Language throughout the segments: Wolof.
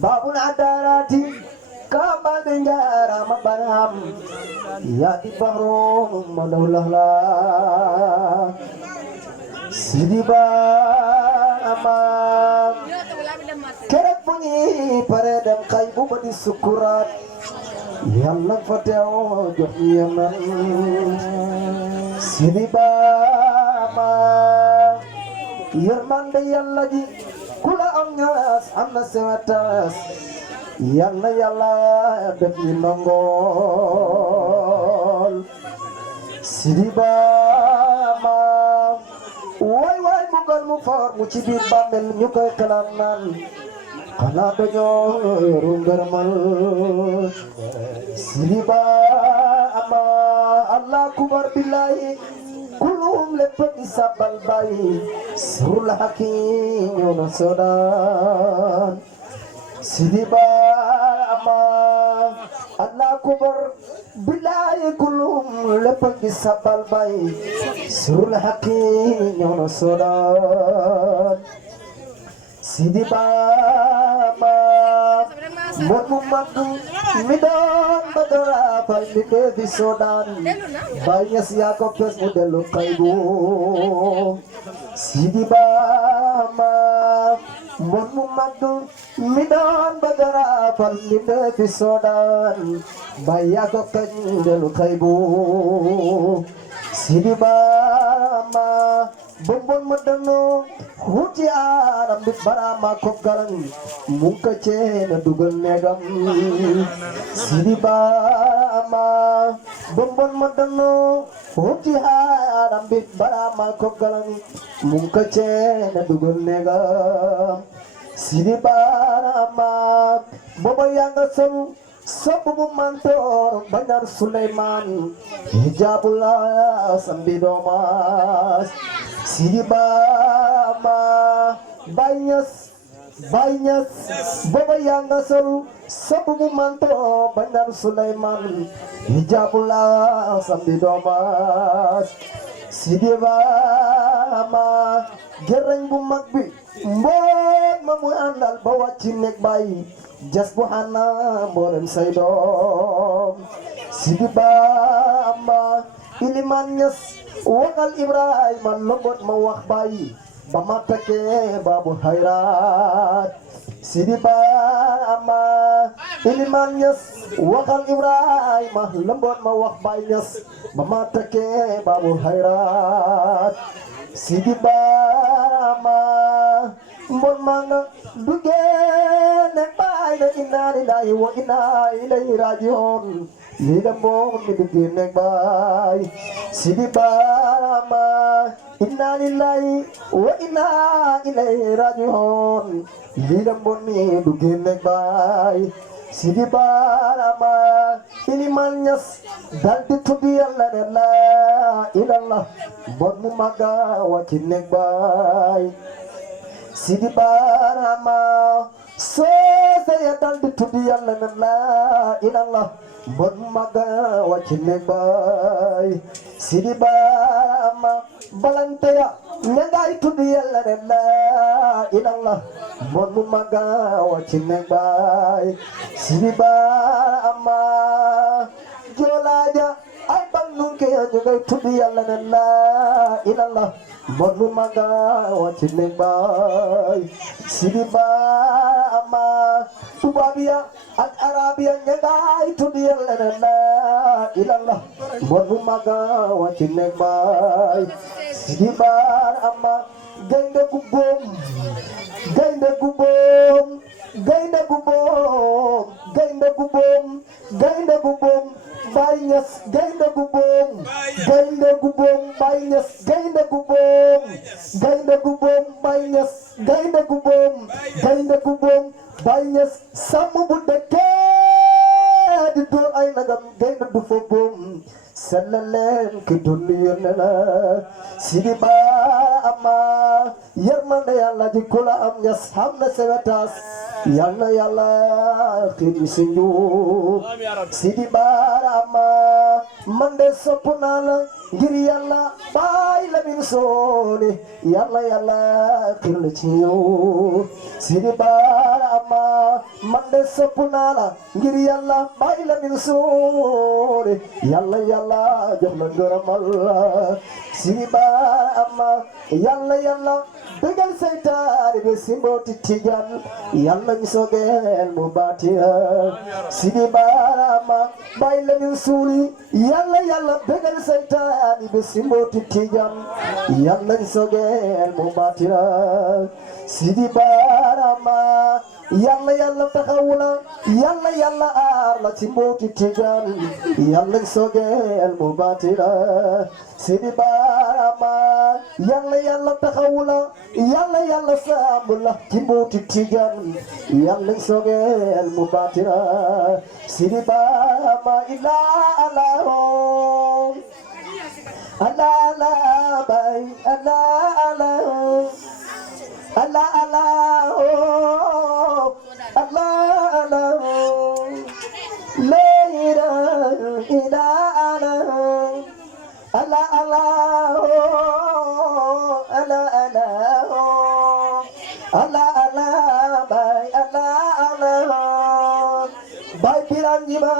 babul adarati kamal benjara mabaram ya di bahro madaulah sidiba amam kerek bunyi paredam kaibu badi syukurat yalla fateo jox yaman sidiba amam yermande yalla ji kula am ñaas am na sewatas yalla yalla def ni nangol sidiba amam way way mugal mu for mu ci biir bàmmeel ñu koy xalaat naan xanaa dañoo yoru ngërëmal sidiba ama allah kubar billahi kulum lépp di sabal bayi surul hakim ñëw na sodan sidiba ama allah kubar billahi kulum lépp di sabal bayi surul hakim ñëw na sodan sidiba ama Momu madu midon badara fal mide di sodan baynya siako pes modelo kaibu sidiba ma momu madu midon badara fal mide di sodan bayya ko pes modelo kaibu sidiba ma bombon madano huti aram bit barama ko garan muka cena dugal negam sidiba ma bombon madano huti aram bit barama ko garan muka cena dugal negam sidiba ma bobo yanga sol sabu mantor Bandar Sulaiman hijabullah sambidomas sidiba ma banyas baba yanga sol sabu mantor Bandar Sulaiman hijabullah sambidomas sidiba ma gereng bu mag bi mbon ma mu andal ba wacc nek bayi jas bu hana mboolem say doom sidiba ma iliman ñas waxal Ibrahima lobot ma wax bayi ba ma take babu hayrat sidiba ma iliman ñas waxal Ibrahima lobot ma wax bayi ñas ba ma take babu hayrat sidiba ma mbon manga dugene bayna inna lillahi wa inna ilayhi rajiun li da mbon mi dugene bay sidiba ma inna lillahi wa inna ilayhi rajiun li da mbon mi dugene bay sidiba ma iliman ñas daldi tuddi yalla ne la ilallah bon mu maga wa ci nek bay sidiba ma so saya daldi tuddi yalla ne la ilallah bon mu maga wa ci nek bay sidiba ma balante ya ngay tuddi yalla ne la ilallah bon mu maga wa ci nek bay sidiba ma jolaja ay bannun ke ñu ngay tuddi yalla ne la ilallah bon mu maga wa ci nek bay sidiba ma tubabiya ak arabiya ngay tuddi yalla ne la ilallah bon mu maga wa ci nek bay sidiba ma gaynde gu boom gaynde gu boom gaynde gu boom gaynde gu boom gaynde gu boom Baay Ñas gaynde gu boom gaynde gu boom Baay Ñas gaynde gu boom gaynde gu boom Baay Ñas gaynde gu boom gaynde gu boom Baay Ñas sàmm bu dëkkee di door ay nagam gaynde du fa boom sellaleen ki dundu yónne la sidiba ma yermande yàlla ji kula am ñas xam na sewetaas yàlla yàlla xiir si njub Sidi Barama man de sopp naa la ngir yàlla Baay Lamin Soone yàlla yàlla xiir la ci yow Sidi Barama man de sopp naa la ngir yàlla Baay Lamin Soone yàlla yàlla jox la ngërëmal Sidi Barama yàlla yàlla bëggal saytaane be simbooti Tijaan yàlla ñu sogeel mu baati Sidi Barama Baay Lamin Suuri yàlla yàlla bëggal saytaane be simbooti Tijaan yàlla ñu sogeel mu baati Sidi Barama yàlla yàlla taxawu la yàlla yàlla aar la ci mbooti Tijaan yàlla ñu sogeel mu baati Sidi Barama yàlla yàlla taxawu la yàlla yàlla sàmm la ci mbooti Tijaan yàlla ñu sogeel mu baati Sidi Barama ila ala ala ala bay ala ala ala ala ala ala la ila ala ala ala ala ala ala ala bay ala ala bay piran jima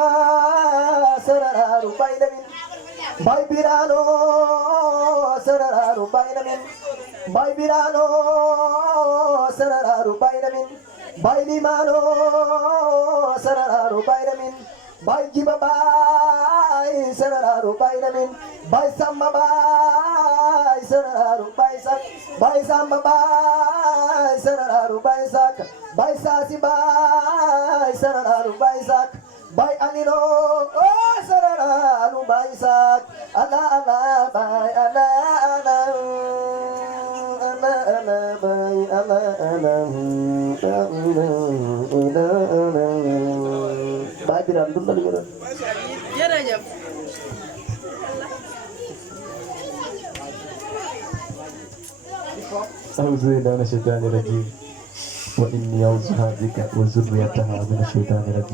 sarararu bay Lamin bay pirano sarararu bay Lamin bay pirano sarararu bay Lamin bay limano sarararu bay Lamin bay jiba bay sarararu bay Lamin bay samba bay sarararu bay sak bay samba bay sarararu bay sak bay sasi bay sarararu bay sak bay alino oh sarararu bay sak ala ala bay ala ala ala ala bay ala ala bay biram dum dal ngoro jërëjëf أعوذ بالله من الشيطان الرجيم وإني أعوذ بك وذريتها من الشيطان الرجيم